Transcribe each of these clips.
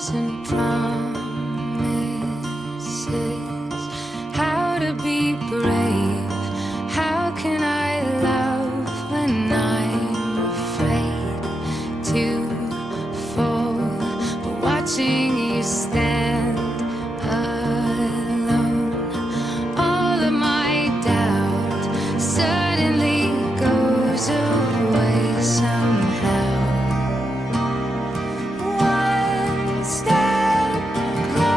vows and promises, how to be brave, how can I love when I'm afraid to fall, but watching you stand alone, all of my doubt suddenly goes away somehow. One step closer.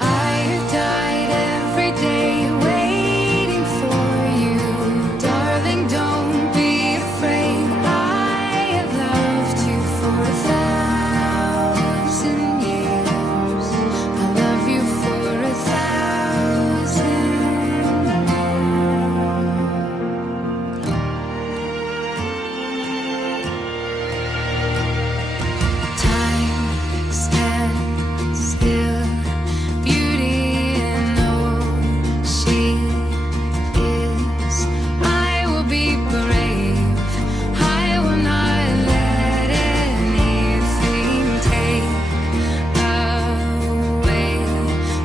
I have died every day waiting for you, darling, don't be afraid. I have loved you for 1,000 years. I love you for 1,000 more. Time stands still, beauty in all she is. I will be brave, I will not let anything take away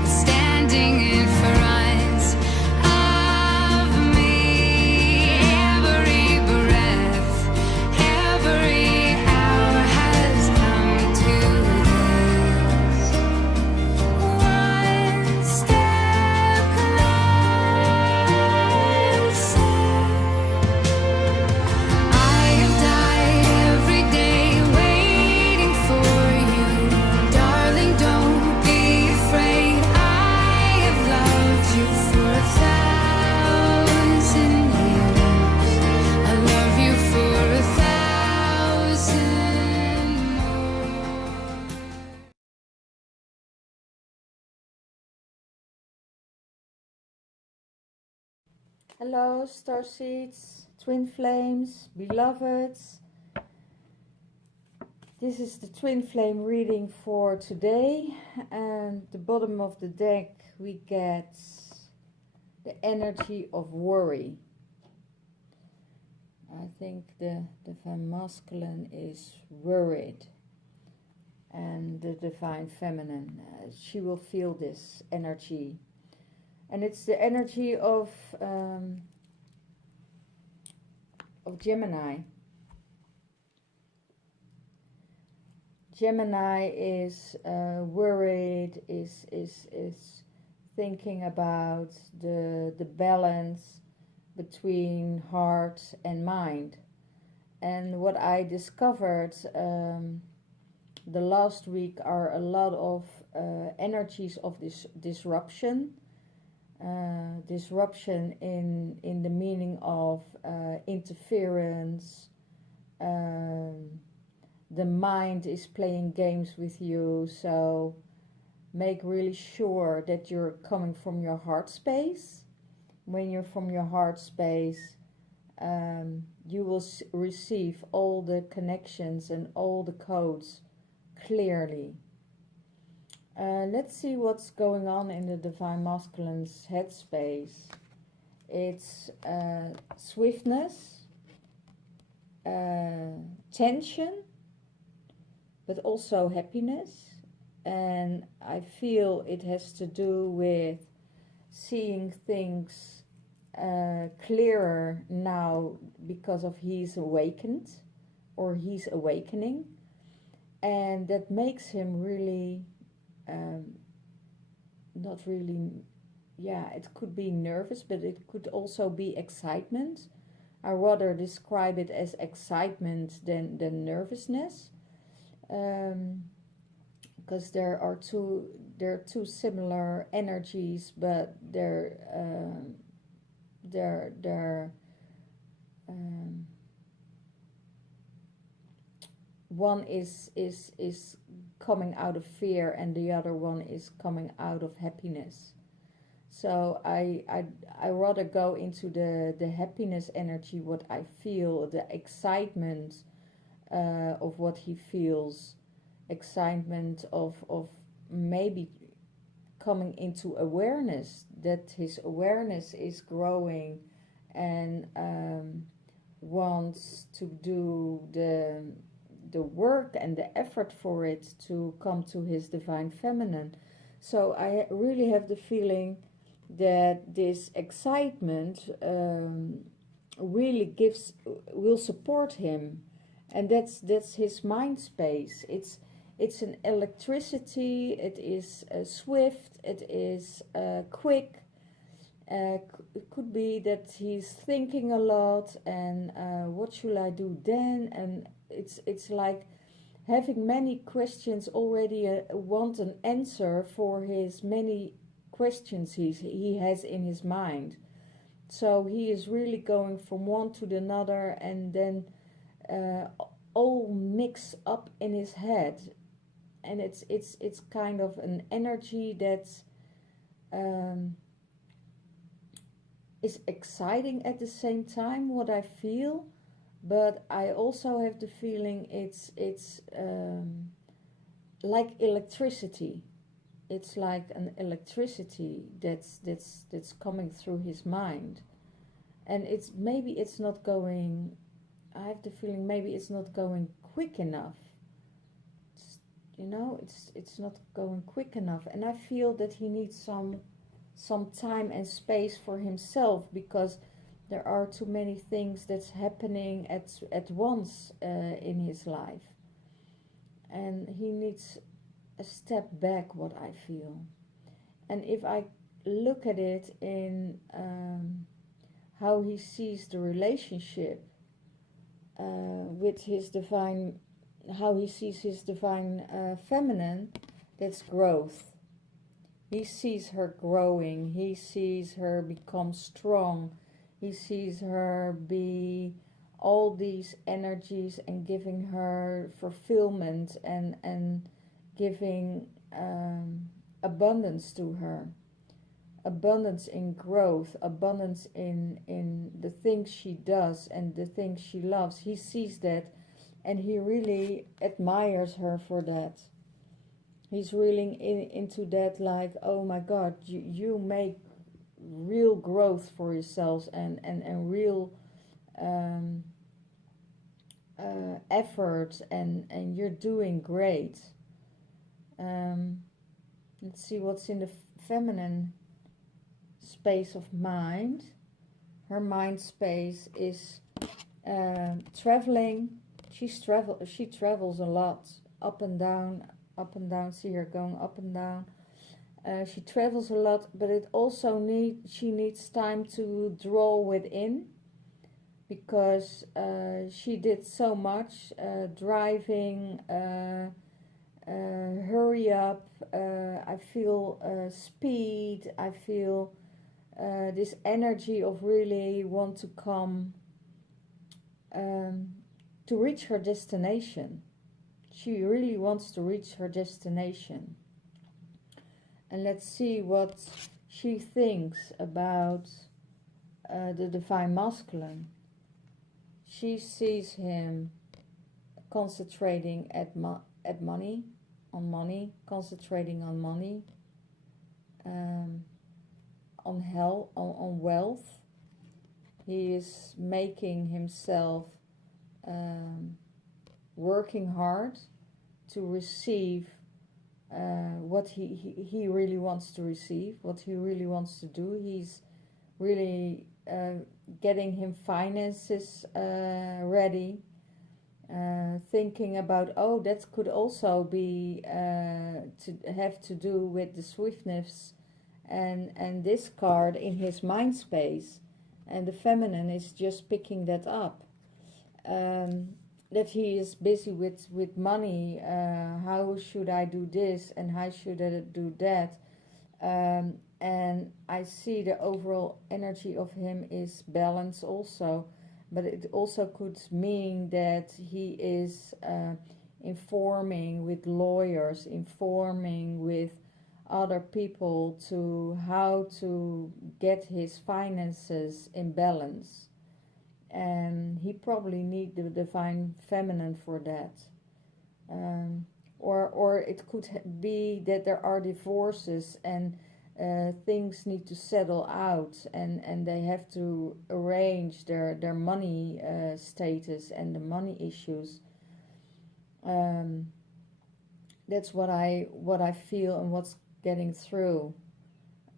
what's standing in front of me. Every breath, every hour has come to this. One step closer. I have died every day waiting for you, darling, don't be afraid. I have loved you for 1,000 years. I love you for 1,000 more. Hello, starseeds, twin flames, beloveds. This is the twin flame reading for today, and at the bottom of the deck we get the energy of worry. I think the divine masculine is worried, and the divine feminine, she will feel this energy. And it's the energy of Gemini. Gemini is worried, is thinking about the balance between heart and mind. And what I discovered the last week are a lot of energies of this disruption. Disruption in the meaning of interference. The mind is playing games with you, so make really sure that you're coming from your heart space. When you're from your heart space, you will receive all the connections and all the codes clearly. Let's see what's going on in the divine masculine's headspace. It's swiftness, tension, but also happiness. And I feel it has to do with seeing things clearer now because of he's awakened, or he's awakening. And that makes him really not really, yeah, it could be nervous, but it could also be excitement. I rather describe it as excitement than nervousness, because there are two similar energies, but one is coming out of fear, and the other one is coming out of happiness. So I rather go into the happiness energy, what I feel, the excitement of what he feels, excitement of maybe coming into awareness, that his awareness is growing, and wants to do the work and the effort for it to come to his divine feminine. So I really have the feeling that this excitement really will support him, and that's his mind space. It's an electricity. It is swift. It is quick. It could be that he's thinking a lot, and what should I do then? And it's like having many questions already. Want an answer for his many questions he has in his mind. So he is really going from one to the other, and then all mix up in his head, and it's kind of an energy that's is exciting at the same time, what I feel, but I also have the feeling it's like electricity. It's like an electricity that's coming through his mind, and it's not going. I have the feeling maybe it's not going quick enough. It's not going quick enough, and I feel that he needs some time and space for himself, because there are too many things that's happening at once in his life, and he needs a step back, what I feel. And if I look at it in how he sees the relationship with his divine, how he sees his divine feminine, that's growth. He sees her growing. He sees her become strong. He sees her be all these energies and giving her fulfillment and giving abundance to her. Abundance in growth, abundance in the things she does and the things she loves. He sees that, and he really admires her for that. He's really into that, like, oh my God, you make real growth for yourselves and real effort, and you're doing great. Let's see what's in the feminine space of mind. Her mind space is traveling. She travels a lot, up and down. See her going up and down. She travels a lot, but it also she needs time to draw within, because she did so much driving, hurry up. I feel speed. I feel this energy of really want to come to reach her destination. She really wants to reach her destination. And let's see what she thinks about the divine masculine. She sees him concentrating at money, concentrating on money, on health, on wealth. He is making himself working hard to receive what he really wants to receive, what he really wants to do. He's really getting him finances ready, thinking about, oh, that could also be to have to do with the swiftness and this card in his mind space, and the feminine is just picking that up. That he is busy with money. How should I do this and how should I do that? And I see the overall energy of him is balance also, but it also could mean that he is informing with lawyers, informing with other people to how to get his finances in balance. And he probably needs the divine feminine for that. Or it could be that there are divorces, and things need to settle out, and they have to arrange their money status and the money issues. That's what I feel and what's getting through.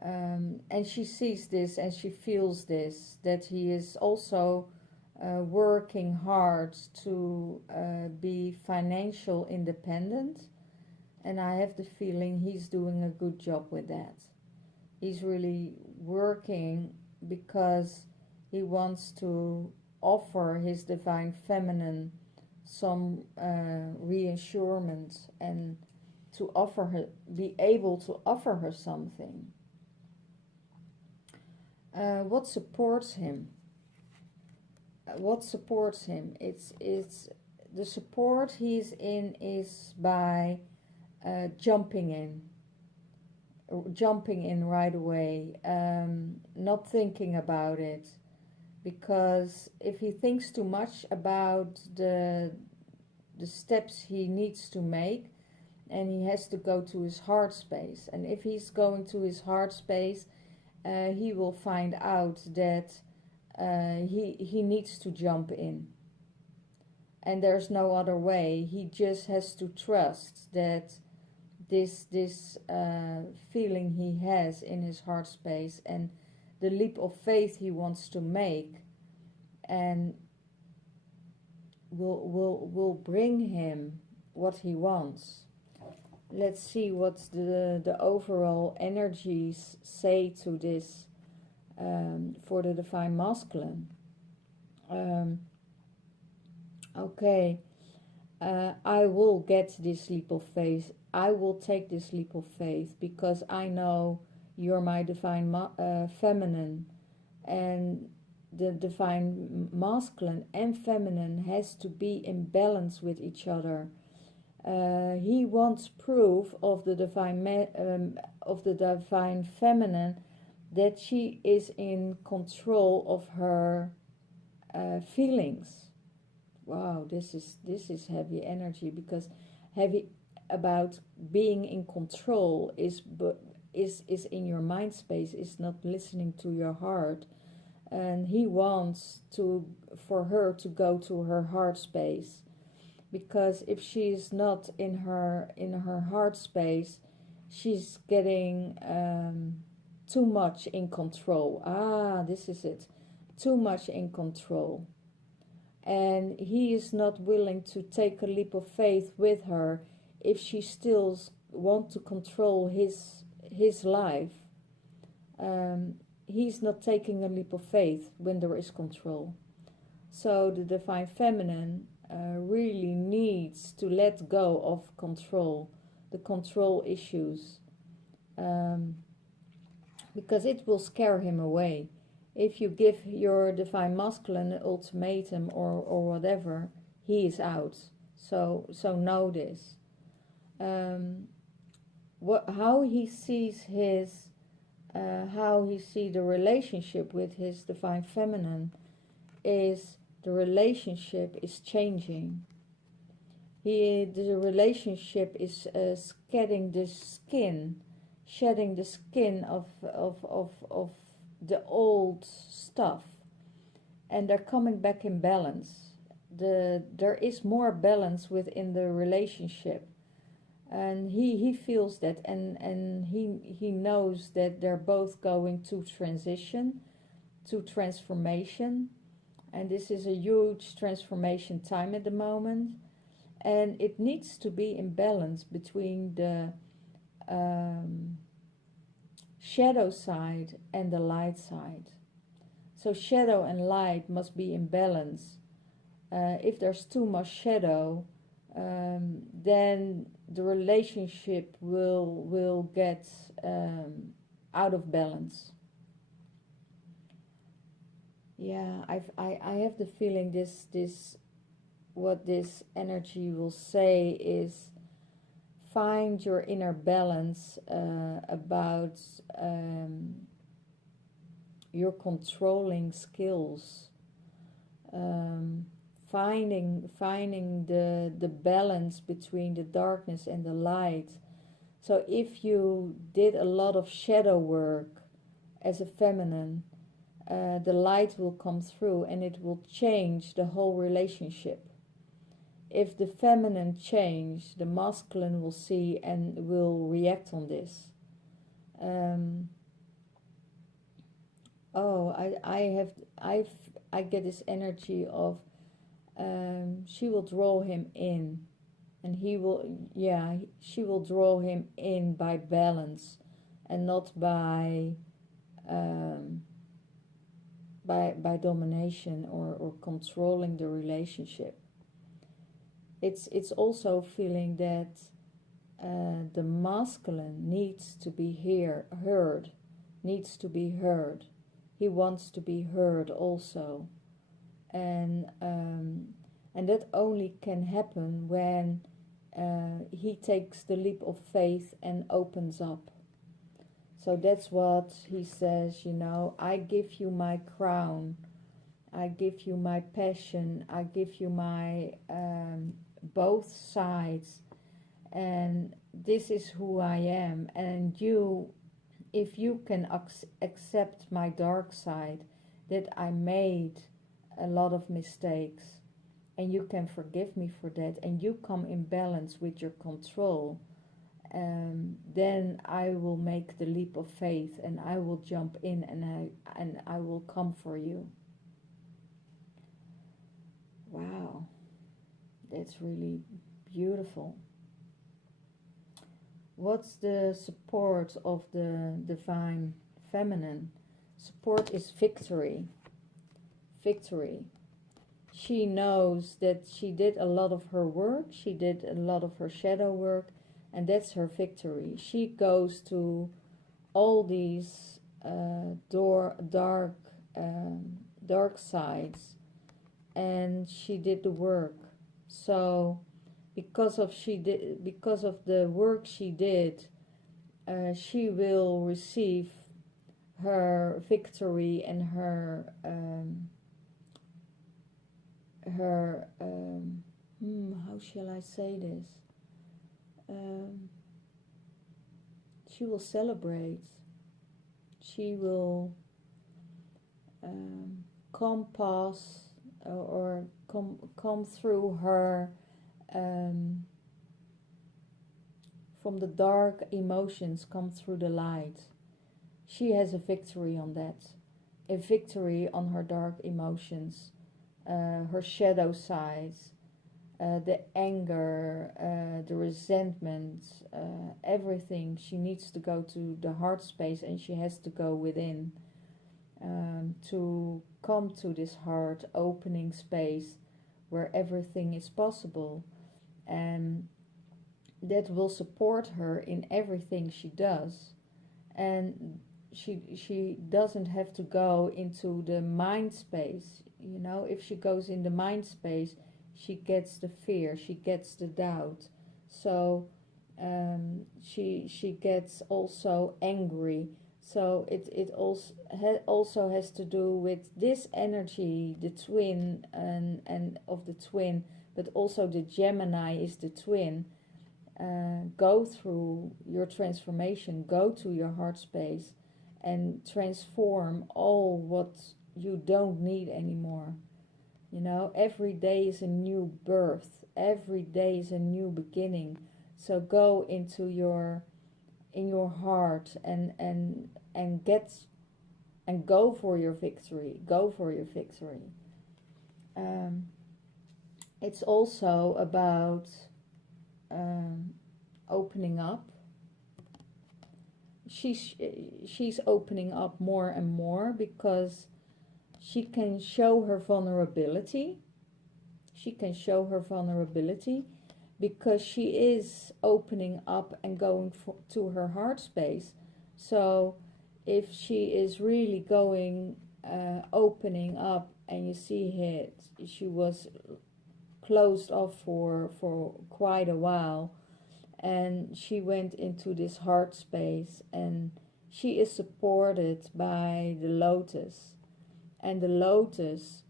And she sees this and she feels this, that he is also working hard to be financial independent, and I have the feeling he's doing a good job with that. He's really working because he wants to offer his divine feminine some reassurance, and to offer her, be able to offer her something. What supports him? What supports him? It's the support he's in is by jumping in right away, not thinking about it, because if he thinks too much about the steps he needs to make, and he has to go to his heart space, and if he's going to his heart space, he will find out that he needs to jump in, and there's no other way. He just has to trust that this feeling he has in his heart space, and the leap of faith he wants to make, and will bring him what he wants. Let's see what the overall energies say to this for the divine masculine. Okay, I will get this leap of faith. I will take this leap of faith because I know you're my divine feminine, and the divine masculine and feminine has to be in balance with each other. He wants proof of the divine feminine, that she is in control of her feelings. Wow, this is heavy energy, because heavy about being in control is in your mind space, is not listening to your heart, and he wants for her to go to her heart space, because if she's not in her heart space, she's getting too much in control. This is it, too much in control, and he is not willing to take a leap of faith with her if she still wants to control his life. He's not taking a leap of faith when there is control. So the divine feminine really needs to let go of control, the control issues, because it will scare him away. If you give your divine masculine an ultimatum or whatever, he is out. So know this. How he sees the relationship with his divine feminine is, the relationship is changing. The relationship is shedding the skin of the old stuff, and they're coming back in balance. There is more balance within the relationship, and he feels that, and he knows that they're both going to transition, to transformation, and this is a huge transformation time at the moment, and it needs to be in balance between the shadow side and the light side. So shadow and light must be in balance. If there's too much shadow, then the relationship will get out of balance. Yeah, I have the feeling this what this energy will say is, find your inner balance about your controlling skills, finding the balance between the darkness and the light, So if you did a lot of shadow work as a feminine, the light will come through and it will change the whole relationship. If the feminine change, the masculine will see and will react on this. I get this energy of she will draw him in, and she will draw him in by balance, and not by domination or controlling the relationship. It's also feeling that the masculine needs to be heard, needs to be heard. He wants to be heard also, and that only can happen when he takes the leap of faith and opens up. So that's what he says, I give you my crown, I give you my passion, I give you my both sides, and this is who I am. And if you can accept my dark side, that I made a lot of mistakes, and you can forgive me for that, and you come in balance with your control, then I will make the leap of faith, and I will jump in, and I will come for you. Wow, that's really beautiful. What's the support of the divine feminine? Support is victory. Victory. She knows that she did a lot of her work, she did a lot of her shadow work, and that's her victory. She goes to all these dark sides, and she did the work. So because of the work she did, she will receive her victory and her how shall I say this? She will celebrate. She will come past or come through her from the dark emotions, come through the light. She has a victory on that, a victory on her dark emotions, her shadow sides, the anger, the resentment, everything. She needs to go to the heart space, and she has to go within to come to this heart opening space where everything is possible, and that will support her in everything she does. And she doesn't have to go into the mind space. If she goes in the mind space, she gets the fear, she gets the doubt. So she gets also angry. So it also has to do with this energy, the twin and of the twin, but also the Gemini is the twin. Go through your transformation, go to your heart space, and transform all what you don't need anymore. Every day is a new birth, every day is a new beginning. So go into your heart and go for your victory. Go for your victory. It's also about opening up. She's opening up more and more because she can show her vulnerability. She can show her vulnerability because she is opening up and going to her heart space. So if she is really going, opening up, and you see it, she was closed off for quite a while, and she went into this heart space, and she is supported by the lotus. And the lotus,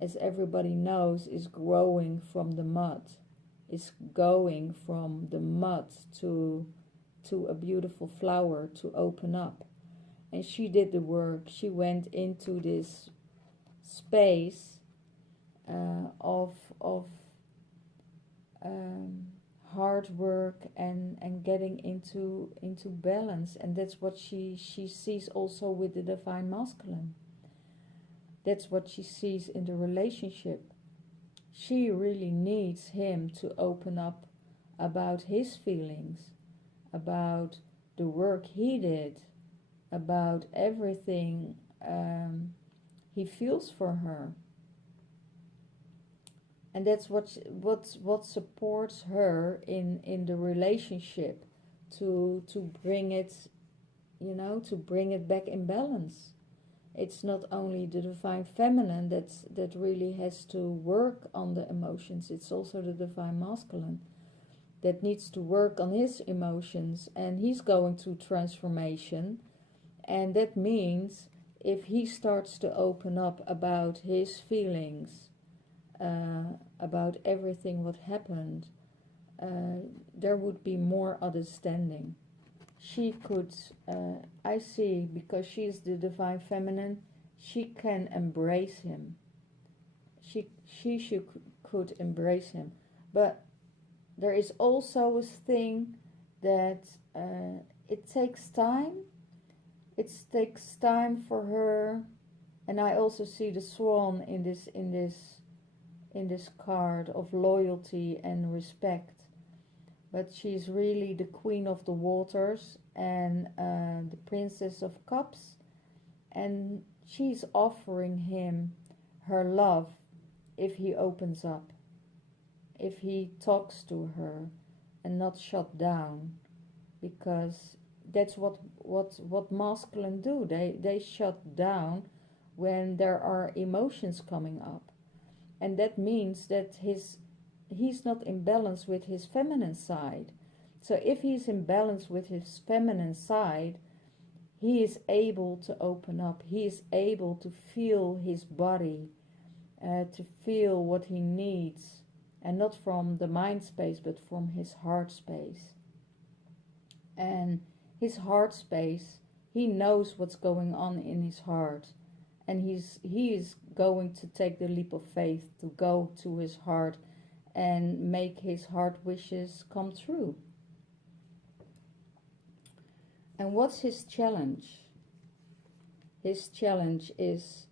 as everybody knows, is growing from the mud. Is going from the mud to to a beautiful flower to open up. And she did the work. She went into this space of hard work and getting into balance. And that's what she sees also with the divine masculine. That's what she sees in the relationship. She really needs him to open up about his feelings, about the work he did, about everything he feels for her. And that's what supports her in the relationship to bring it, to bring it back in balance. It's not only the divine feminine that really has to work on the emotions, it's also the divine masculine that needs to work on his emotions, and he's going through transformation. And that means if he starts to open up about his feelings, about everything what happened, there would be more understanding. She could, I see, because she is the divine feminine, she can embrace him. She could embrace him. But there is also a thing that it takes time. It takes time for her, and I also see the swan in this card of loyalty and respect. But she's really the queen of the waters and the princess of cups, and she's offering him her love if he opens up, if he talks to her and not shut down, because that's what masculine do. They shut down when there are emotions coming up, and that means that he's not in balance with his feminine side. So if he's in balance with his feminine side, he is able to open up. He is able to feel his body, to feel what he needs, and not from the mind space, but from his heart space. And his heart space, he knows what's going on in his heart, and he is going to take the leap of faith to go to his heart and make his heart wishes come true. And what's his challenge? His challenge is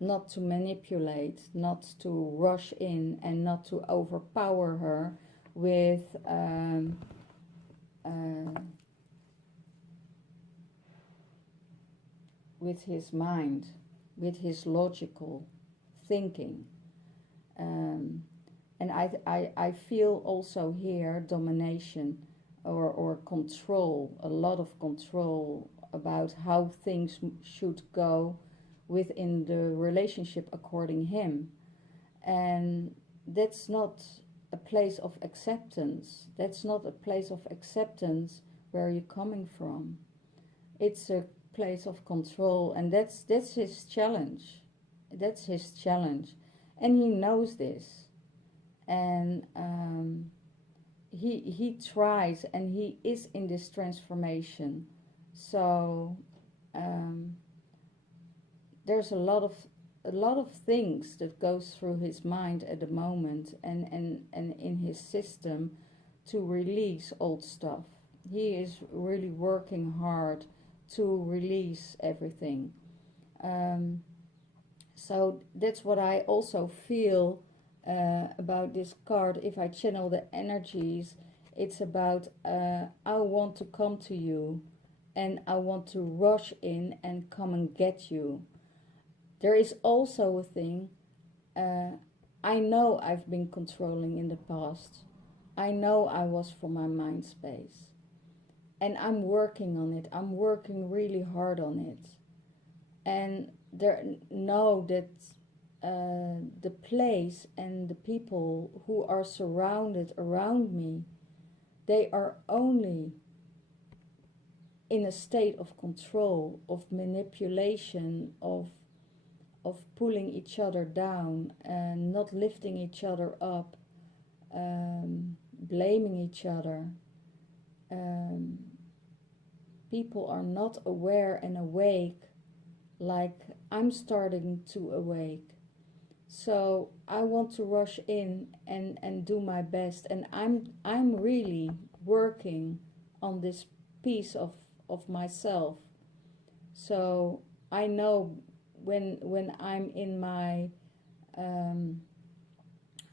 not to manipulate, not to rush in, and not to overpower her with his mind, with his logical thinking. And I feel also here domination or control, a lot of control about how things should go within the relationship according him. And that's not a place of acceptance. That's not a place of acceptance where you're coming from. It's a place of control, and that's his challenge. That's his challenge. And he knows this, and he tries, and he is in this transformation. So there's a lot of things that goes through his mind at the moment, and in his system to release old stuff. He is really working hard to release everything. So that's what I also feel about this card. If I channel the energies, it's about I want to come to you, and I want to rush in and come and get you. There is also a thing, I know I've been controlling in the past. I know I was from my mind space. And I'm working on it. I'm working really hard on it. And know that the place and the people who are surrounded around me, they are only in a state of control, of manipulation, of pulling each other down and not lifting each other up, blaming each other. um, people are not aware and awake like I'm starting to awake. So I want to rush in and do my best, and I'm really working on this piece of myself. So I know when I'm in my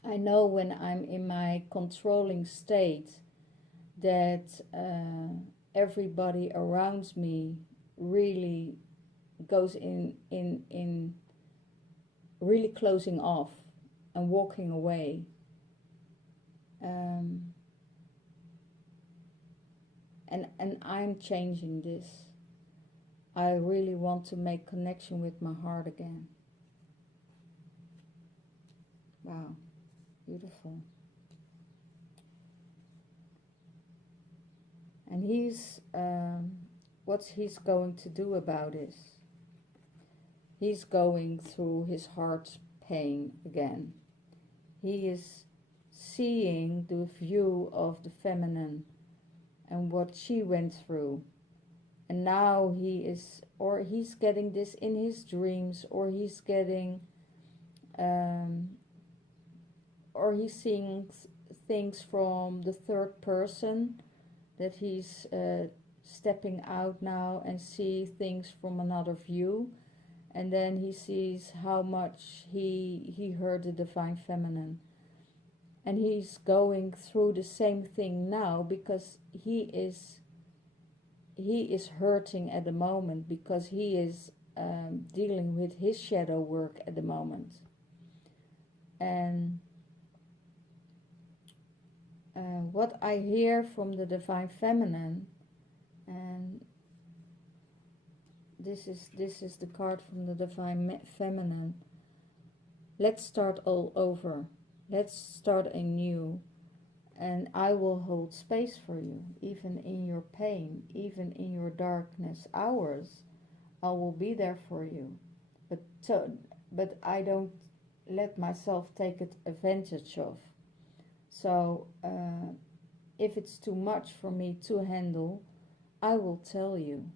I know when I'm in my controlling state that everybody around me really goes in really closing off and walking away. And I'm changing this. I really want to make connection with my heart again. Wow, beautiful. And what he's going to do about this? He's going through his heart's pain again. He is seeing the view of the feminine and what she went through. And now he's getting this in his dreams, or he's getting, or he's seeing things from the third person, that he's stepping out now and see things from another view. And then he sees how much he heard the divine feminine. And he's going through the same thing now, because he is hurting at the moment, because he is dealing with his shadow work at the moment. And what I hear from the divine feminine, and this is the card from the divine feminine. Let's start all over. Let's start anew. And I will hold space for you, even in your pain, even in your darkness hours. I will be there for you. But I don't let myself take it advantage of. So if it's too much for me to handle, I will tell you.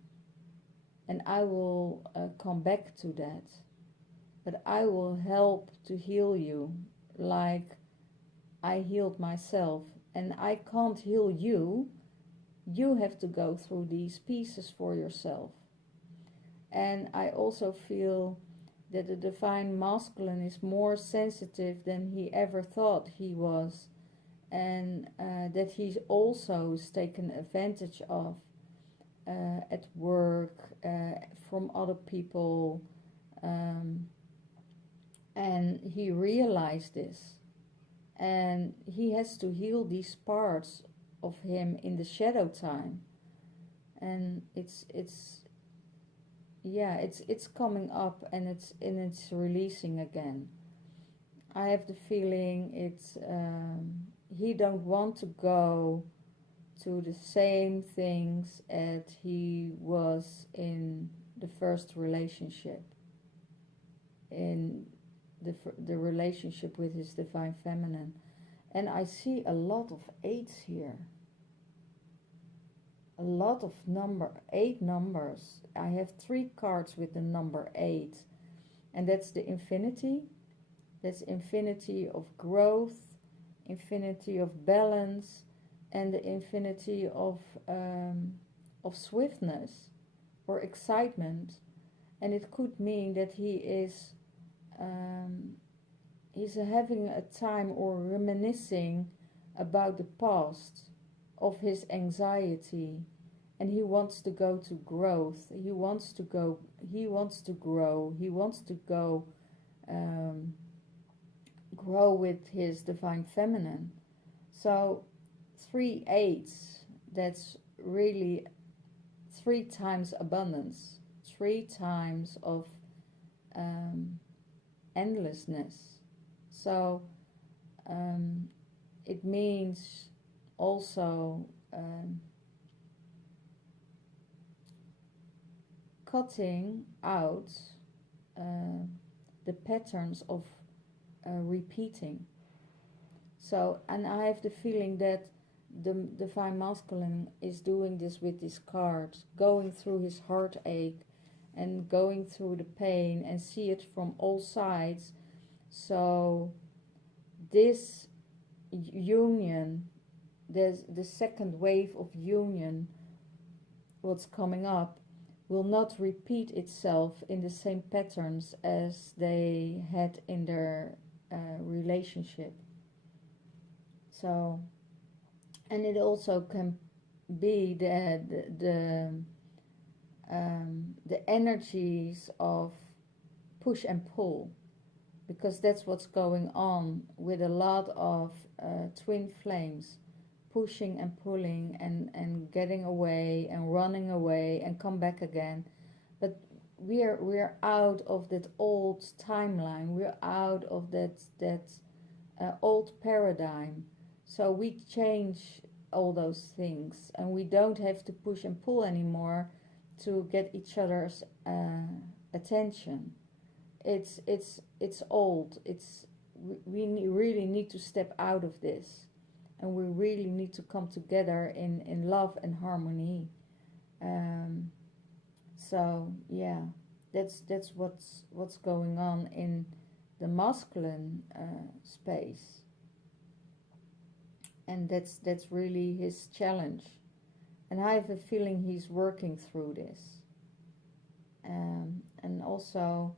And I will come back to that. But I will help to heal you like I healed myself. And I can't heal you. You have to go through these pieces for yourself. And I also feel that the divine masculine is more sensitive than he ever thought he was. And that he also is taken advantage of at work, from other people. And he realized this. And he has to heal these parts of him in the shadow time. And it's coming up, and it's releasing again. I have the feeling he don't want to go to the same things as he was in the first relationship, in the relationship with his divine feminine. And I see a lot of 8s here, a lot of 8 numbers. I have 3 cards with the number 8, and that's the infinity. That's infinity of growth, infinity of balance, and the infinity of swiftness or excitement. And it could mean that he's having a time or reminiscing about the past of his anxiety, and he wants to go to growth. He wants to grow. He wants to go grow with his divine feminine. So 3 8s, that's really 3 times abundance, 3 times of endlessness. So it means also cutting out the patterns of repeating. So, and I have the feeling that the divine masculine is doing this with this card, going through his heartache and going through the pain and see it from all sides. So this union, there's the second wave of union, what's coming up, will not repeat itself in the same patterns as they had in their relationship. So, and it also can be the energies of push and pull, because that's what's going on with a lot of twin flames, pushing and pulling and getting away and running away and come back again. But we're out of that old timeline. We're out of that old paradigm. So we change all those things, and we don't have to push and pull anymore to get each other's attention. It's old. We really need to step out of this, and we really need to come together in love and harmony. So yeah, that's what's going on in the masculine space, and that's really his challenge. And I have a feeling he's working through this. And also,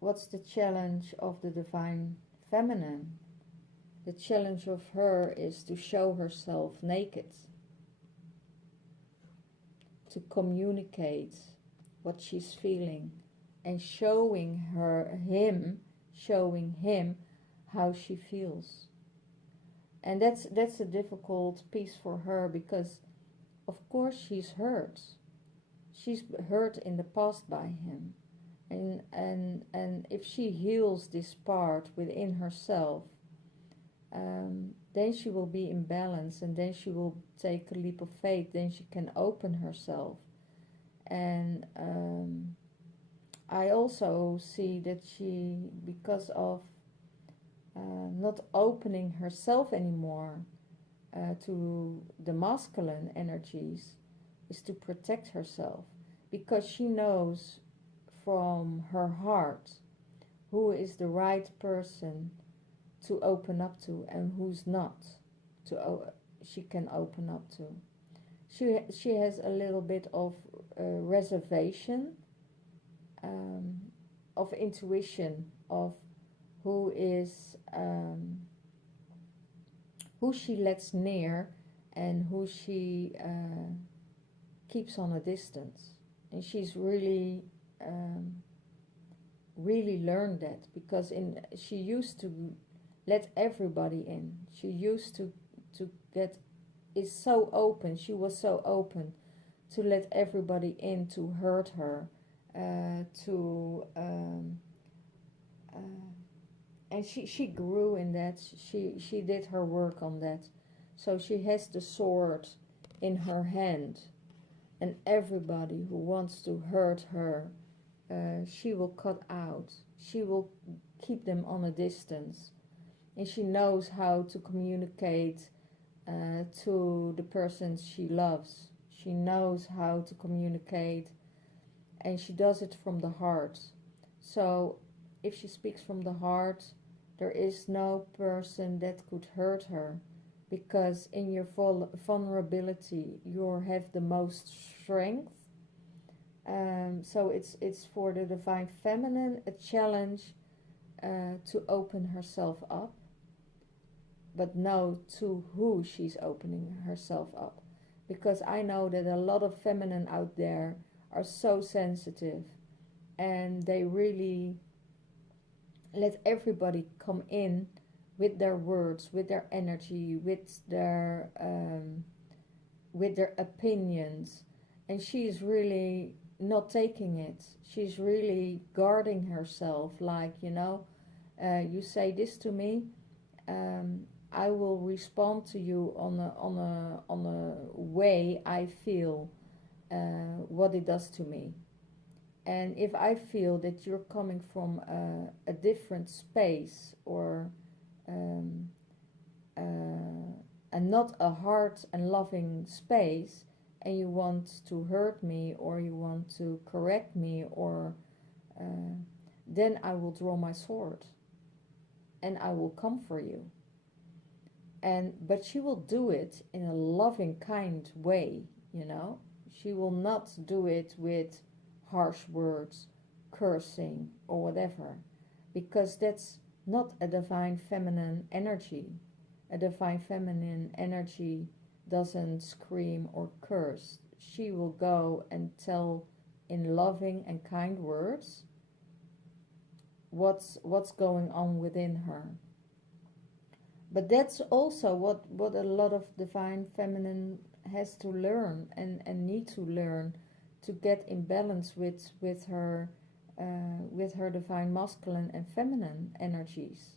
what's the challenge of the divine feminine? The challenge of her is to show herself naked, to communicate what she's feeling, and showing him how she feels. And that's a difficult piece for her, because of course she's hurt. She's hurt in the past by him. And if she heals this part within herself, then she will be in balance, and then she will take a leap of faith, then she can open herself. And I also see that she, because of not opening herself anymore to the masculine energies, is to protect herself, because she knows from her heart who is the right person to open up to and who's not she can open up to. She has a little bit of reservation, of intuition, of who she lets near and who she keeps on a distance. And she's really learned that, because she used to let everybody in. She used to get is so open. She was so open to let everybody in, to hurt her, and she grew in that. She did her work on that. So she has the sword in her hand, and everybody who wants to hurt her, she will cut out. She will keep them on a distance. And she knows how to communicate to the person she loves. She knows how to communicate, and she does it from the heart. So if she speaks from the heart, there is no person that could hurt her, because in your vulnerability you have the most strength. So it's for the divine feminine a challenge to open herself up, but know to who she's opening herself up. Because I know that a lot of feminine out there are so sensitive, and they really let everybody come in with their words, with their energy, with their opinions, and she's really not taking it. She's really guarding herself, like, you say this to me, I will respond to you on a way I feel what it does to me. And if I feel that you're coming from a different space, or a and not a heart and loving space, and you want to hurt me or you want to correct me, or then I will draw my sword and I will come for you. But she will do it in a loving, kind way, you know. She will not do it with harsh words, cursing, or whatever, because that's not a divine feminine energy. A divine feminine energy doesn't scream or curse. She will go and tell in loving and kind words what's going on within her. But that's also what a lot of divine feminine has to learn and need to learn to get in balance with her divine masculine and feminine energies.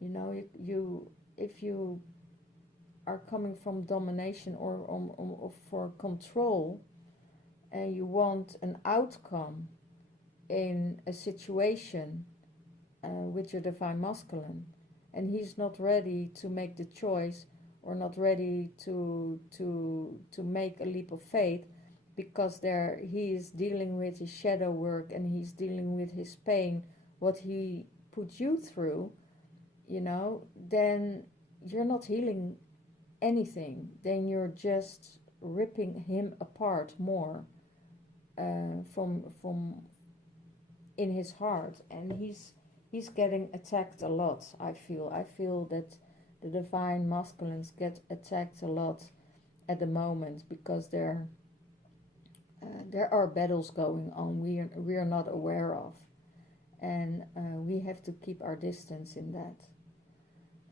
You know, you if you are coming from domination or for control, and you want an outcome in a situation with your divine masculine, and he's not ready to make the choice, or not ready to make a leap of faith, because there he is dealing with his shadow work and he's dealing with his pain, what he put you through, you know, then you're not healing anything. Then you're just ripping him apart more from in his heart, and he's getting attacked a lot. I feel that the divine masculines get attacked a lot at the moment, because there are battles going on we are not aware of, and we have to keep our distance in that.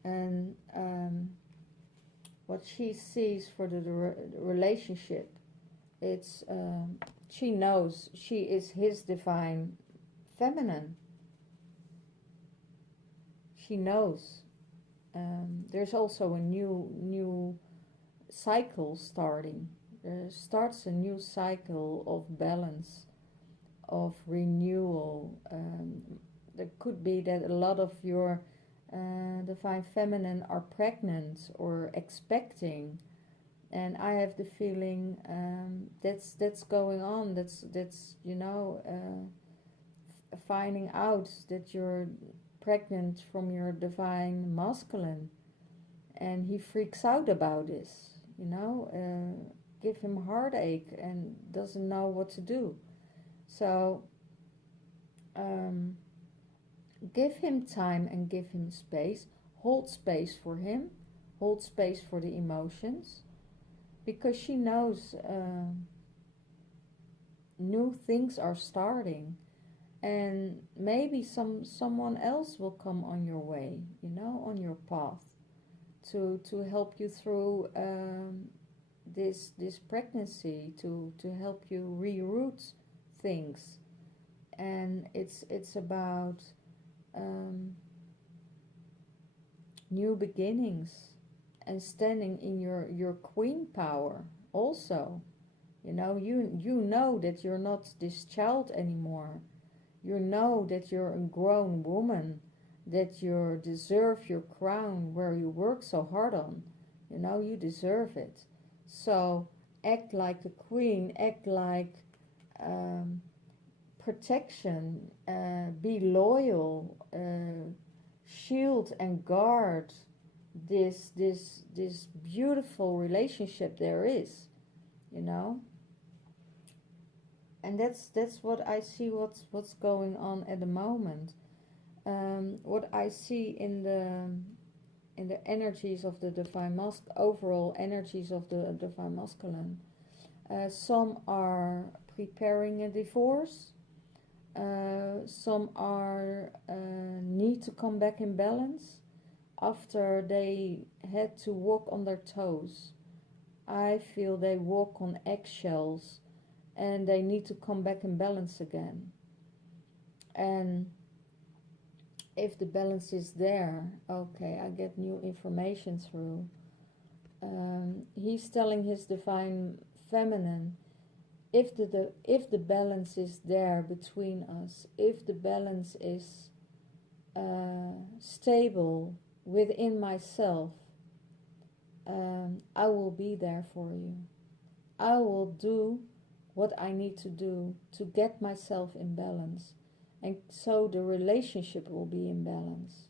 And what she sees for the relationship, it's she knows she is his divine feminine. She knows. There's also a new cycle starting. There starts a new cycle of balance, of renewal. There could be that a lot of your divine feminine are pregnant or expecting, and I have the feeling that's going on. That's you know, finding out that you're pregnant from your divine masculine, and he freaks out about this, you know, give him heartache and doesn't know what to do. So give him time and give him space. Hold space for him, hold space for the emotions, because she knows new things are starting. And maybe someone else will come on your way, you know, on your path, to help you through this pregnancy, to help you reroute things. And it's about new beginnings and standing in your queen power also. You know, you know that you're not this child anymore. You know that you're a grown woman, that you deserve your crown where you work so hard on. You know, you deserve it. So act like a queen, act like protection, be loyal, shield and guard this beautiful relationship there is, you know. And that's what I see. What's going on at the moment. What I see in the energies of the divine overall energies of the divine masculine. Some are preparing a divorce. Some are need to come back in balance after they had to walk on their toes. I feel they walk on eggshells, and they need to come back in balance again. And if the balance is there, okay, I get new information through. He's telling his divine feminine, if the balance is there between us, if the balance is stable, within myself, I will be there for you. I will do what I need to do to get myself in balance, and so the relationship will be in balance.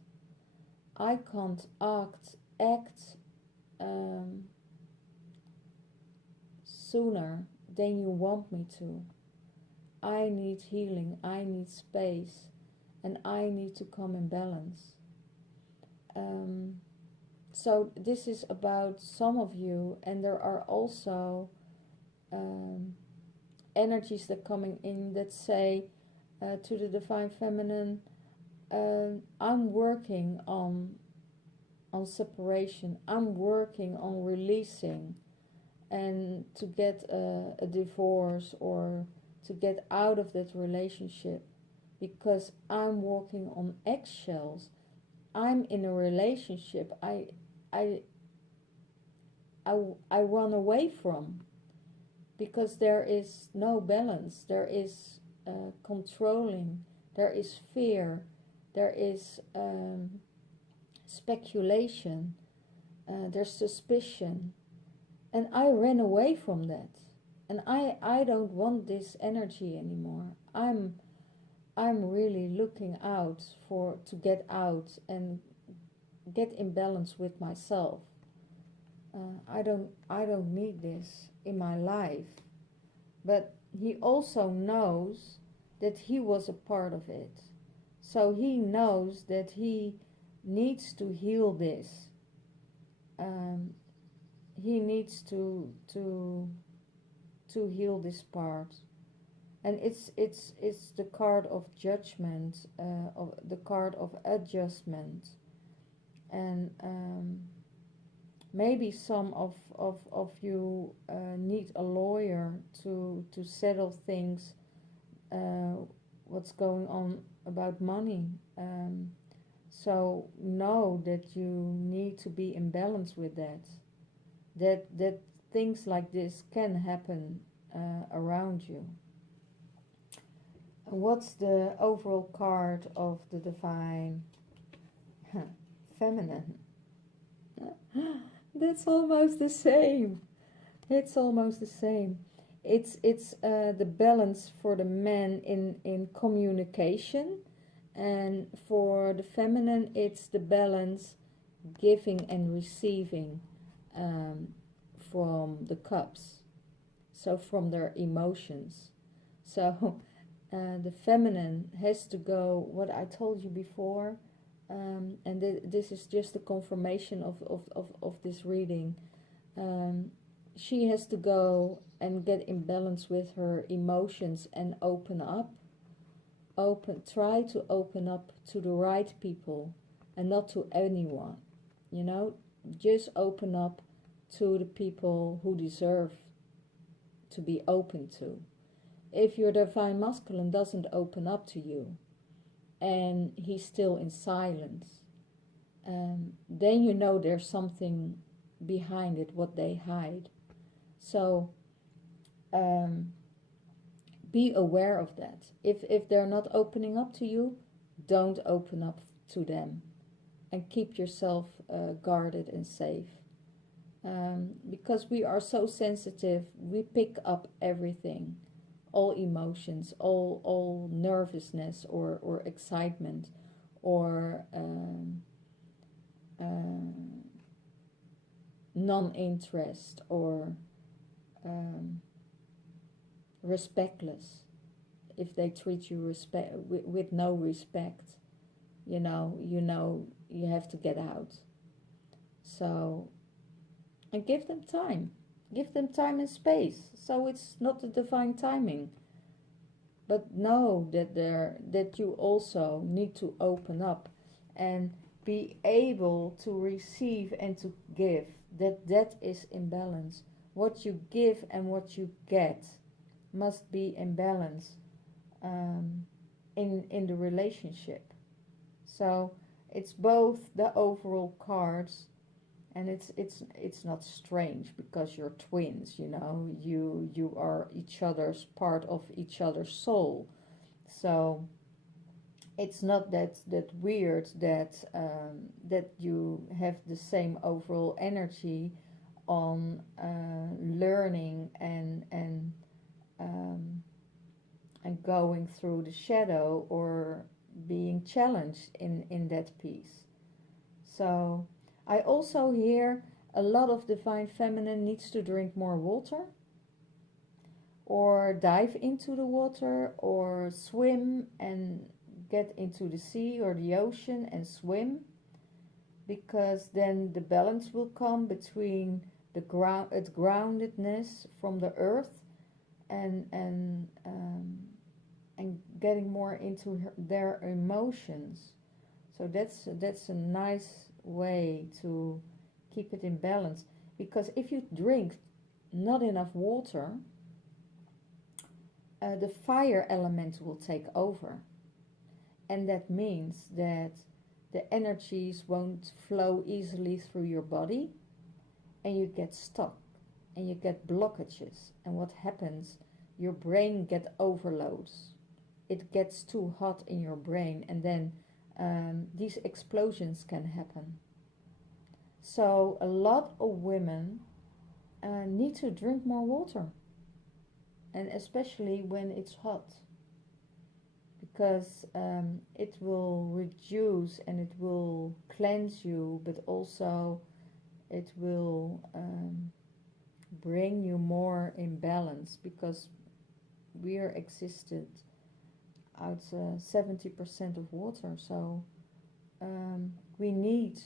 I can't act sooner than you want me to. I need healing, I need space, and I need to come in balance. So this is about some of you, and there are also energies that coming in that say to the Divine Feminine, I'm working on separation, I'm working on releasing, and to get a divorce or to get out of that relationship, because I'm walking on eggshells. I'm in a relationship I run away from, because there is no balance, there is controlling, there is fear, there is speculation, there's suspicion, and I ran away from that, and I don't want this energy anymore. I'm really looking out to get out and get in balance with myself. I don't need this in my life. But he also knows that he was a part of it. So he knows that he needs to heal this. He needs to heal this part. And it's the card of judgment, of the card of adjustment. And maybe some of you need a lawyer to settle things, what's going on about money. So know that you need to be in balance with that. That things like this can happen around you. What's the overall card of the Divine Feminine? That's almost the same. It's almost the same. It's the balance for the man in communication, and for the feminine it's the balance giving and receiving from the cups, so from their emotions. So the feminine has to go, what I told you before, and this is just a confirmation of this reading. She has to go and get in balance with her emotions and try to open up to the right people and not to anyone, just open up to the people who deserve to be open to. If your Divine Masculine doesn't open up to you and he's still in silence, then there's something behind it, what they hide. So be aware of that. If they're not opening up to you, don't open up to them, and keep yourself guarded and safe. Because we are so sensitive, we pick up everything, all emotions, all nervousness or excitement or non-interest or respectless. If they treat you with no respect, you have to get out. So, and give them time and space. So it's not the divine timing, but know that you also need to open up and be able to receive and to give. That is in balance. What you give and what you get must be in balance in the relationship. So it's both the overall cards, and it's not strange because you're twins, you are each other's part of each other's soul. So it's not that weird that you have the same overall energy on learning um, and going through the shadow or being challenged in that piece. So I also hear a lot of divine feminine needs to drink more water or dive into the water or swim and get into the sea or the ocean and swim, because then the balance will come between the groundedness from the earth and getting more into their emotions. So that's a nice way to keep it in balance, because if you drink not enough water, the fire element will take over, and that means that the energies won't flow easily through your body, and you get stuck and you get blockages. And what happens, your brain get overloads, it gets too hot in your brain, and then these explosions can happen. So a lot of women need to drink more water, and especially when it's hot, because it will reduce and it will cleanse you, but also it will bring you more in balance, because we are existed out 70% of water. So we need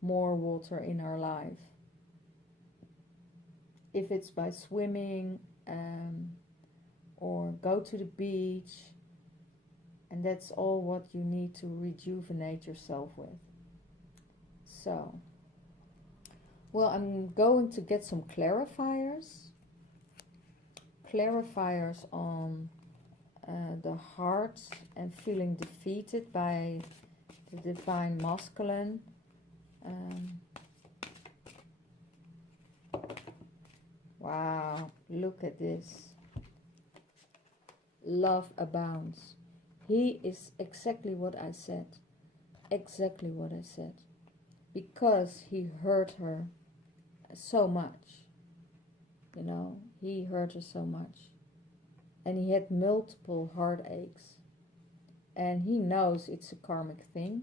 more water in our life. If it's by swimming or go to the beach, and that's all what you need to rejuvenate yourself with. So, well, I'm going to get some clarifiers on the heart and feeling defeated by the divine masculine. Wow, look at this. Love abounds. He is exactly what I said. Exactly what I said. Because he hurt her so much. You know, he hurt her so much. And he had multiple heartaches. And he knows it's a karmic thing.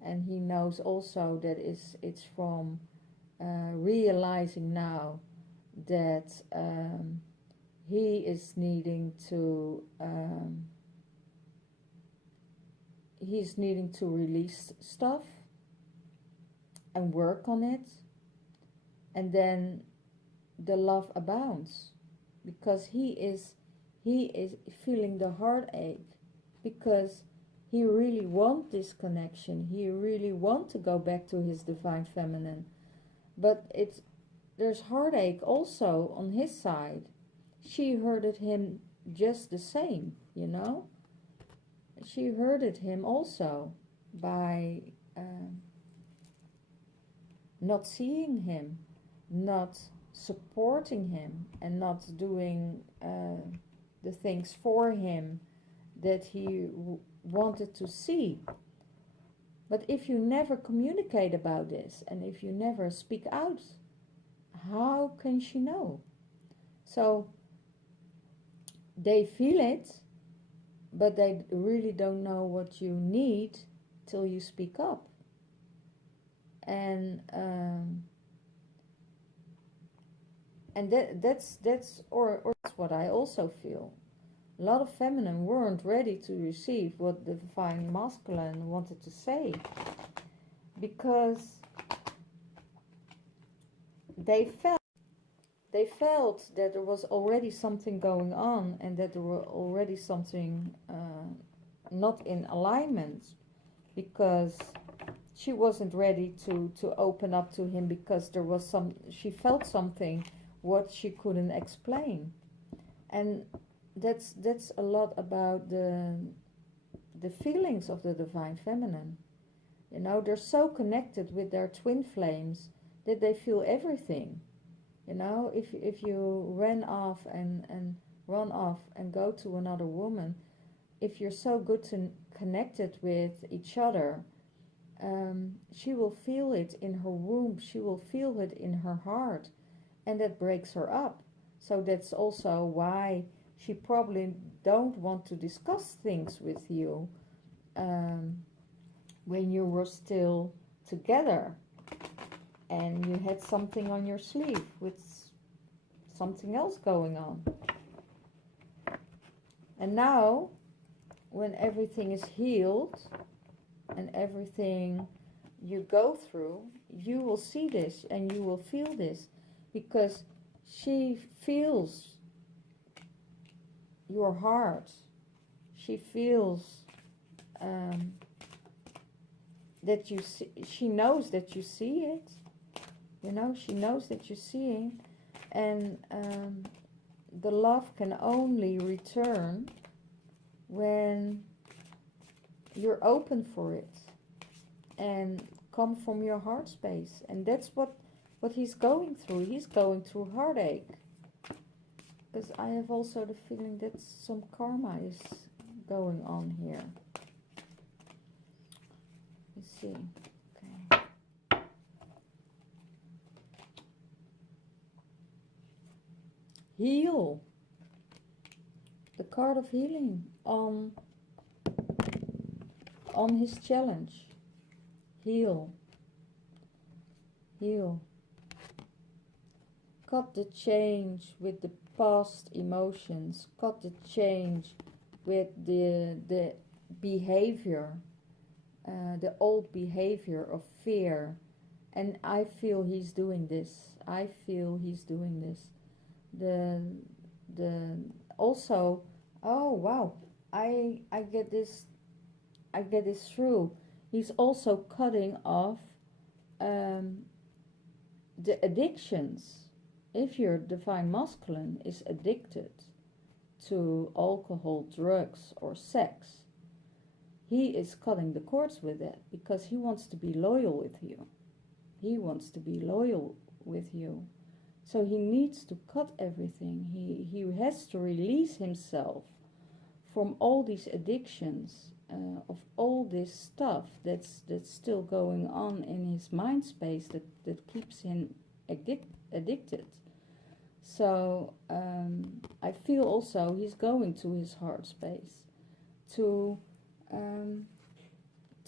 And he knows also that it's from realizing now that he is needing to release stuff and work on it, and then the love abounds, because he is feeling the heartache, because he really wants this connection, he really wants to go back to his divine feminine, but there's heartache also on his side. She hurted him just the same, you know. She hurted him also by not seeing him, not supporting him, and not doing the things for him that he wanted to see. But if you never communicate about this, and if you never speak out, how can she know? So they feel it, but they really don't know what you need till you speak up. And that's that's what I also feel. A lot of feminine weren't ready to receive what the divine masculine wanted to say, because they felt that there was already something going on, and that there were already something not in alignment, because she wasn't ready to open up to him, because there was she felt something what she couldn't explain. And that's a lot about the feelings of the divine feminine. You know, they're so connected with their twin flames that they feel everything. You know, if you run off and go to another woman, if you're so good to connected with each other, she will feel it in her womb, she will feel it in her heart, and that breaks her up. So that's also why she probably don't want to discuss things with you when you were still together and you had something on your sleeve with something else going on. And now, when everything is healed and everything you go through, you will see this and you will feel this, because she feels your heart. She feels that you see, she knows that you see it. You know, she knows that you're seeing, and the love can only return when you're open for it and come from your heart space. And that's what he's going through. He's going through heartache, because I have also the feeling that some karma is going on here. Let's see. Okay. Heal. The card of healing on his challenge. Heal. Heal. Cut the change with the past emotions. Cut the change with the behavior, the old behavior of fear. And I feel he's doing this. I feel he's doing this. The also, oh wow, I get this through. He's also cutting off the addictions. If your divine masculine is addicted to alcohol, drugs, or sex, he is cutting the cords with it, because he wants to be loyal with you. He wants to be loyal with you. So he needs to cut everything. He has to release himself from all these addictions, of all this stuff that's still going on in his mind space that keeps him addicted. So I feel also he's going to his heart space to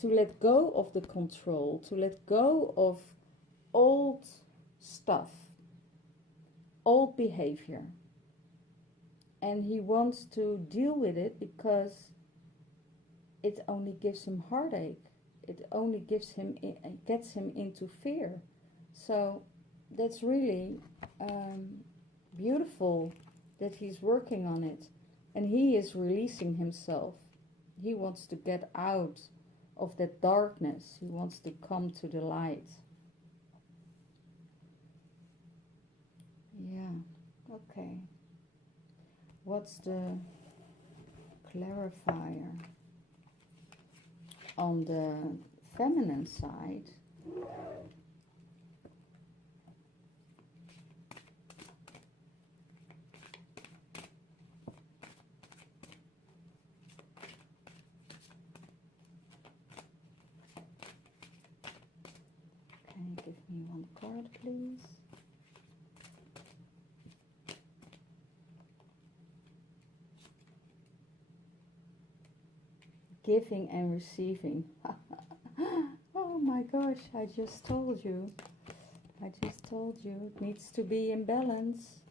let go of the control, to let go of old stuff, old behavior. And he wants to deal with it because it only gives him heartache. It only gets him into fear. So that's really beautiful that he's working on it. And he is releasing himself. He wants to get out of that darkness. He wants to come to the light. Yeah, okay. What's the clarifier on the feminine side? Can you give me one card, please? Giving and receiving. Oh my gosh, I just told you. It needs to be in balance.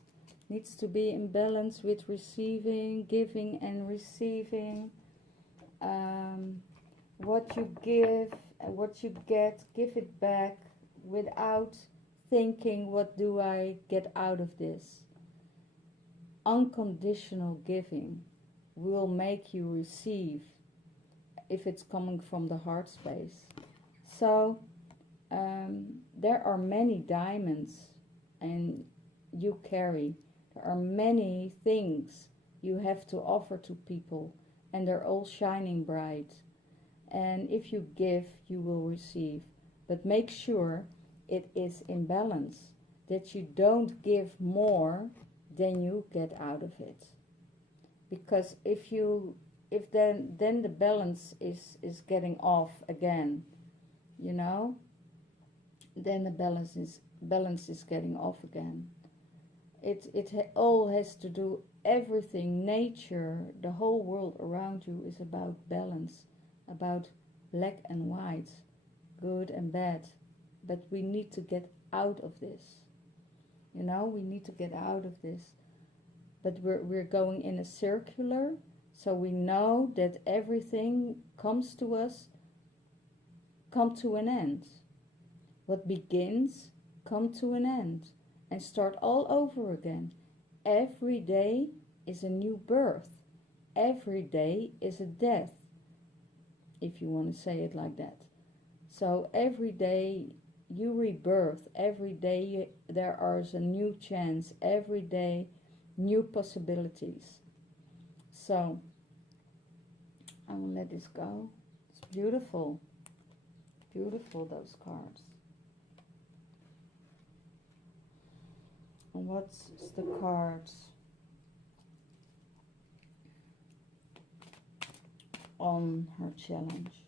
Needs to be in balance with receiving, giving and receiving. What you give and what you get, give it back without thinking, what do I get out of this? Unconditional giving will make you receive if it's coming from the heart space. So there are many diamonds and you carry. There are many things you have to offer to people, and they're all shining bright. And if you give, you will receive. But make sure it is in balance, that you don't give more than you get out of it. Because if you if then the balance is getting off again, you know, then the balance is getting off again. All has to do, everything, nature, the whole world around you is about balance, about black and white, good and bad. But we need to get out of this, you know, we need to get out of this. But we're going in a circular, so we know that everything comes to us, come to an end. What begins, come to an end, and start all over again. Every day is a new birth. Every day is a death, if you want to say it like that. So every day you rebirth. Every day there is a new chance. Every day new possibilities. So I will let this go. It's beautiful. Beautiful, those cards. And what's the cards on her challenge?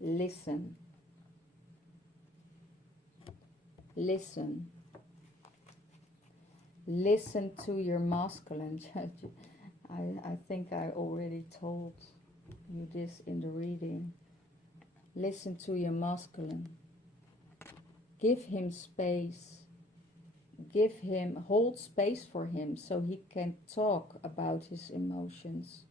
Listen. Listen. Listen to your masculine. I think I already told you this in the reading. Listen to your masculine. Give him space. Hold space for him so he can talk about his emotions.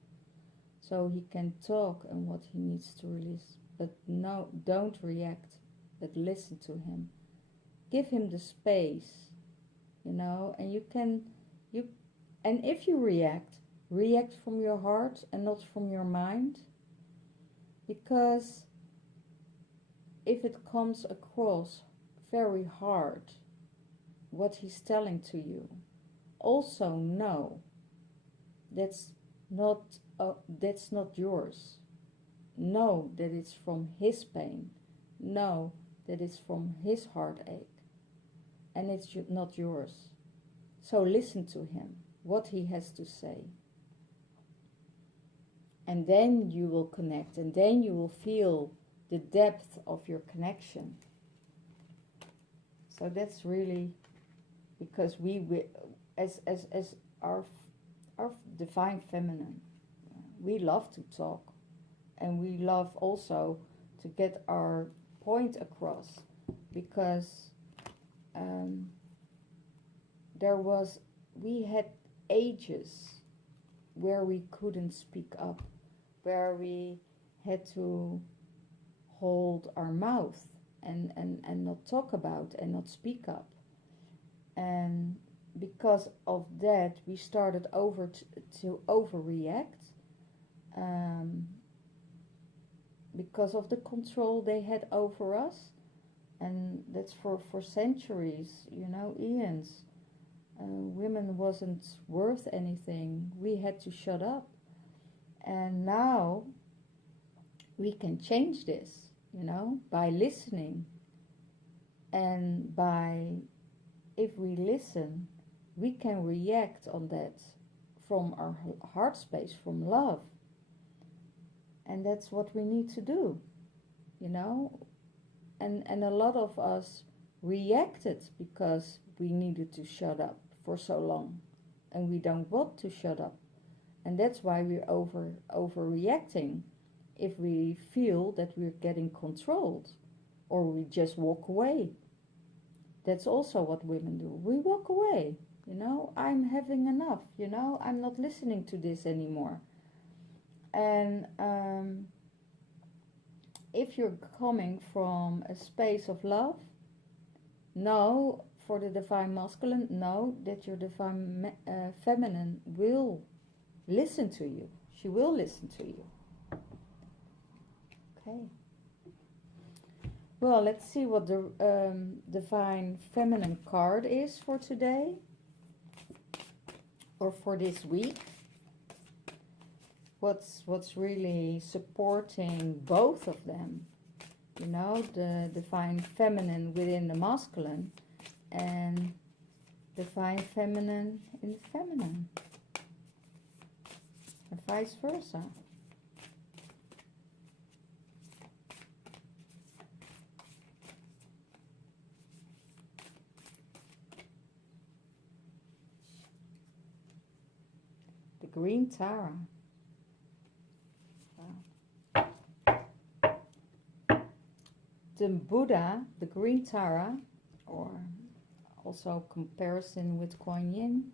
So he can talk and what he needs to release. But no, don't react, but listen to him. Give him the space, you know, and and if you react from your heart and not from your mind, because if it comes across very hard, what he's telling to you, also know that's not yours. Know that it's from his pain. Know that it's from his heartache, and it's not yours. So listen to him, what he has to say. And then you will connect, and then you will feel the depth of your connection. So that's really, because we as our divine feminine, we love to talk, and we love also to get our point across, because we had ages where we couldn't speak up, where we had to hold our mouth and not talk about and not speak up. And because of that, we started to overreact, because of the control they had over us. And that's for centuries, you know, eons. Women wasn't worth anything. We had to shut up. And now we can change this, you know, by listening. And if we listen, we can react on that from our heart space, from love. And that's what we need to do, you know. And a lot of us reacted because we needed to shut up for so long, and we don't want to shut up. And that's why we're overreacting if we feel that we're getting controlled, or we just walk away. That's also what women do. We walk away, you know. I'm having enough, you know. I'm not listening to this anymore. And if you're coming from a space of love, know, for the divine masculine, know that your divine feminine will listen to you. She will listen to you. Okay. Well, let's see what the divine feminine card is for today, or for this week. What's really supporting both of them, you know, the divine feminine within the masculine, and divine feminine in the feminine, and vice versa. The green Tara. Wow. The Buddha, the green Tara, or also comparison with Kuan Yin.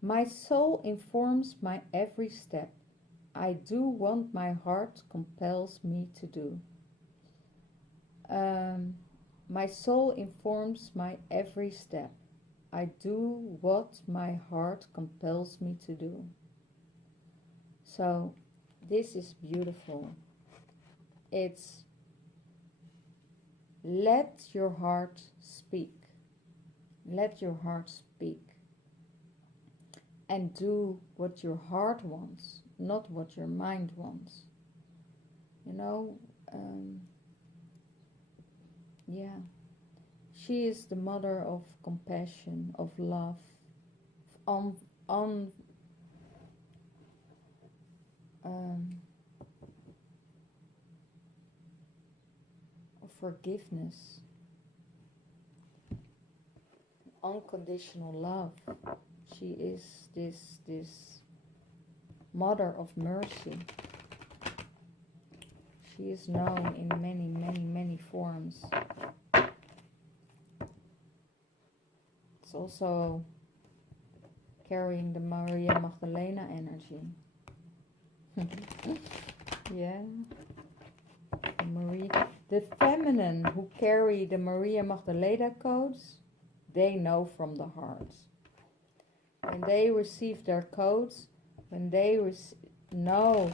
My soul informs my every step. I do what my heart compels me to do. My soul informs my every step. I do what my heart compels me to do. So this is beautiful. It's let your heart speak. Let your heart speak. And do what your heart wants, not what your mind wants. You know, yeah. She is the mother of compassion, of love, of forgiveness, unconditional love. She is this mother of mercy. She is known in many forms. It's also carrying the Maria Magdalena energy. Yeah. The feminine who carry the Maria Magdalena codes, they know from the heart. When they receive their codes, when they know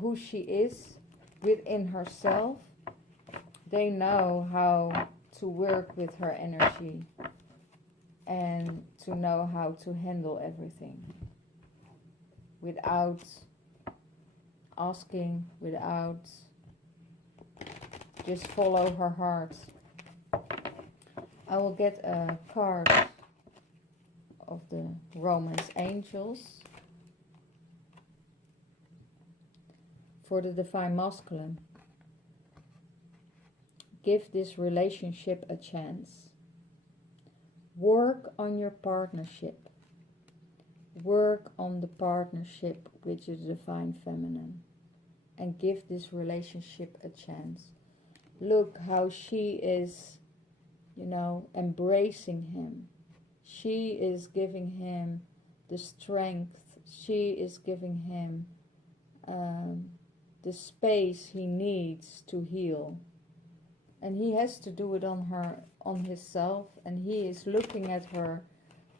who she is within herself, they know how to work with her energy and to know how to handle everything without asking, without just follow her heart. I will get a card of the Romance Angels for the Divine Masculine. Give this relationship a chance. Work on your partnership. Work on the partnership with your Divine Feminine. And give this relationship a chance. Look how she is, you know, embracing him. She is giving him the strength. She is giving him the space he needs to heal. And he has to do it on himself. And he is looking at her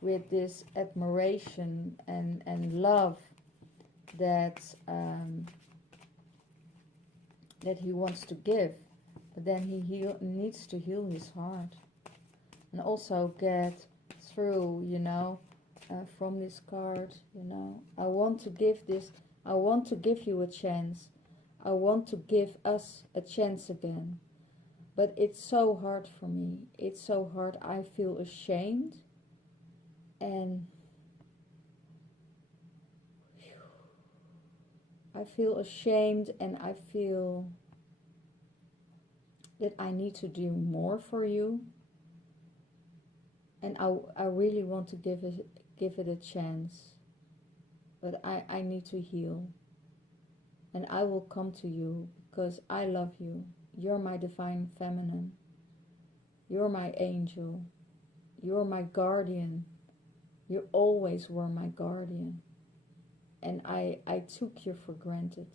with this admiration and love that that he wants to give. But then he needs to heal his heart. And also get through, you know, from this card, you know, I want to give you a chance. I want to give us a chance again. But it's so hard for me. It's so hard. I feel ashamed. And I feel ashamed, and I feel that I need to do more for you. And I really want to give it a chance. But I need to heal. And I will come to you because I love you. You're my Divine Feminine. You're my angel. You're my guardian. You always were my guardian. And I took you for granted.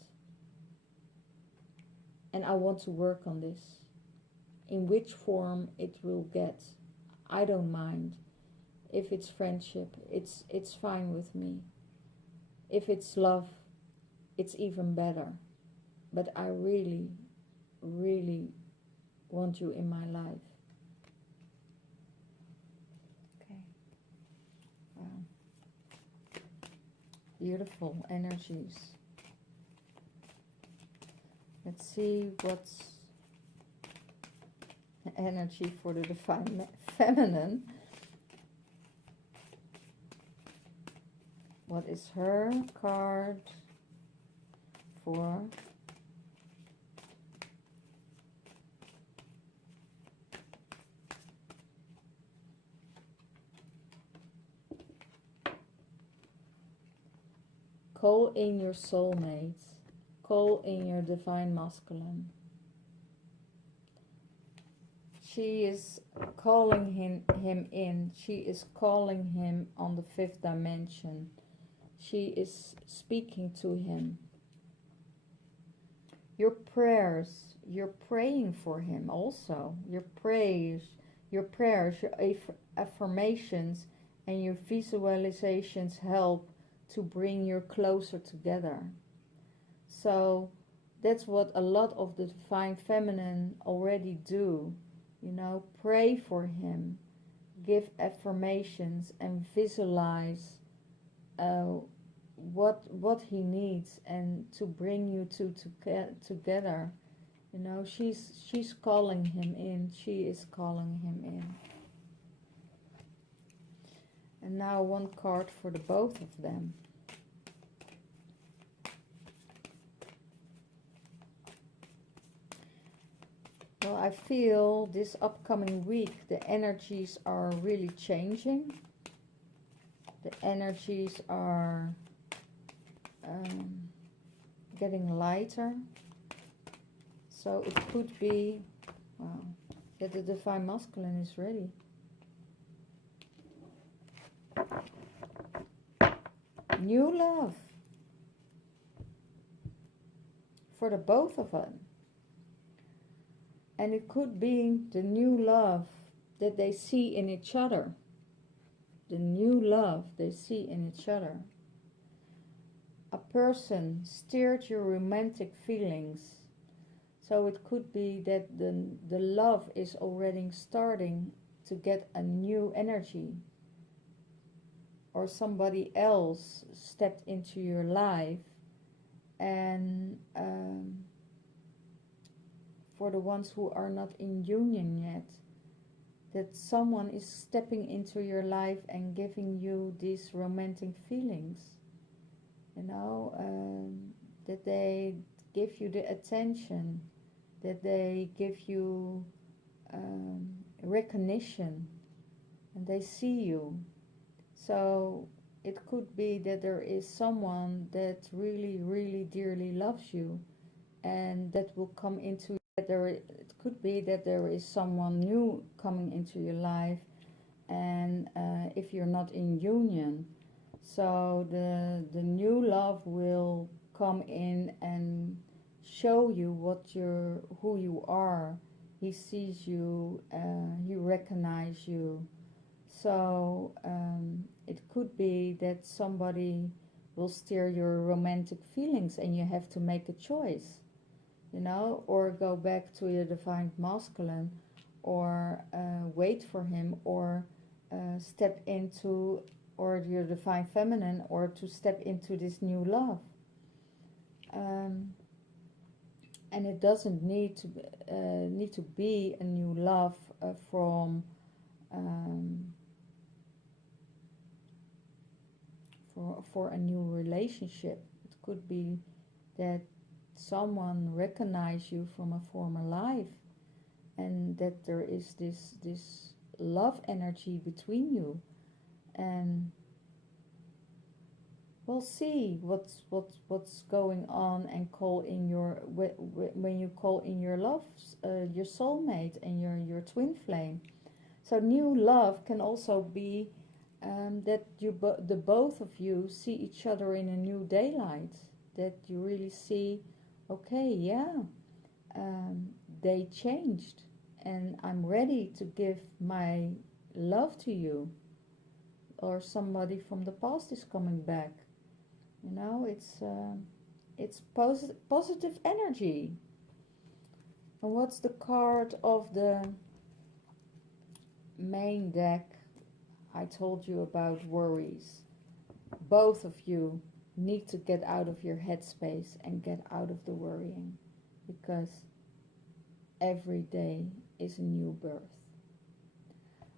And I want to work on this. In which form it will get, I don't mind. If it's friendship, it's fine with me. If it's love, it's even better. But I really, really want you in my life. Okay. Wow. Beautiful energies. Let's see what's energy for the divine feminine. What is her card for call in your soulmates, call in your divine masculine. She is calling him in. She is calling him on the 5th dimension. She is speaking to him. Your prayers, you're praying for him also. Your prayers, your affirmations and your visualizations help to bring you closer together. So that's what a lot of the divine feminine already do. You know, pray for him, give affirmations and visualize what he needs and to bring you together. You know, she's calling him in. She is calling him in. And now one card for the both of them. Well, I feel this upcoming week the energies are really changing. The energies are getting lighter. So it could be, wow, that the divine masculine is ready. New love for the both of them. And it could be the new love that they see in each other. The new love they see in each other. A person stirred your romantic feelings. So it could be that the love is already starting to get a new energy. Or somebody else stepped into your life. And for the ones who are not in union yet, that someone is stepping into your life and giving you these romantic feelings. You know, that they give you the attention, that they give you recognition, and they see you. So it could be that there is someone that really, really dearly loves you, and that will come into it could be that there is someone new coming into your life, and if you're not in union, so the new love will come in and show you who you are. He sees you, he recognizes you. So it could be that somebody will steer your romantic feelings, and you have to make a choice. You know, or go back to your divine masculine, or wait for him, or step into, or your divine feminine, or to step into this new love. And it doesn't need to be a new love for a new relationship. It could be that someone recognize you from a former life, and that there is this love energy between you. And we'll see what's going on, and call in your when you call in your love, your soulmate and your twin flame. So new love can also be that the both of you see each other in a new daylight, that you really see, okay, yeah, they changed, and I'm ready to give my love to you. Or somebody from the past is coming back. You know, it's positive energy. And what's the card of the main deck? I told you about worries. Both of you need to get out of your headspace and get out of the worrying, because every day is a new birth.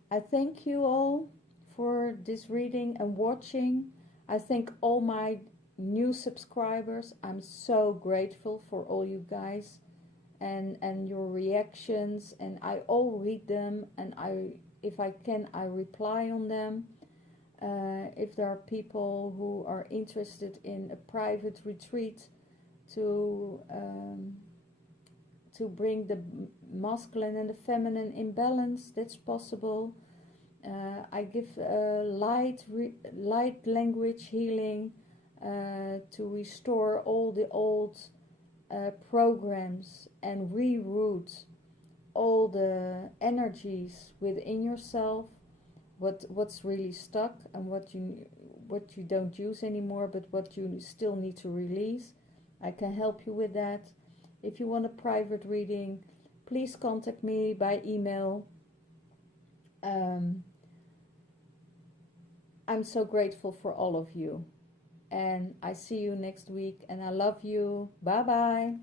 I thank you all for this reading and watching. I thank all my new subscribers. I'm so grateful for all you guys and your reactions, and I all read them, and if I can, I reply on them. If there are people who are interested in a private retreat to bring the masculine and the feminine in balance, that's possible. I give light language healing to restore all the old programs and reroute all the energies within yourself, what's really stuck and what you don't use anymore, but what you still need to release. I can help you with that. If you want a private reading, please contact me by email. I'm so grateful for all of you, and I see you next week, and I love you. Bye bye.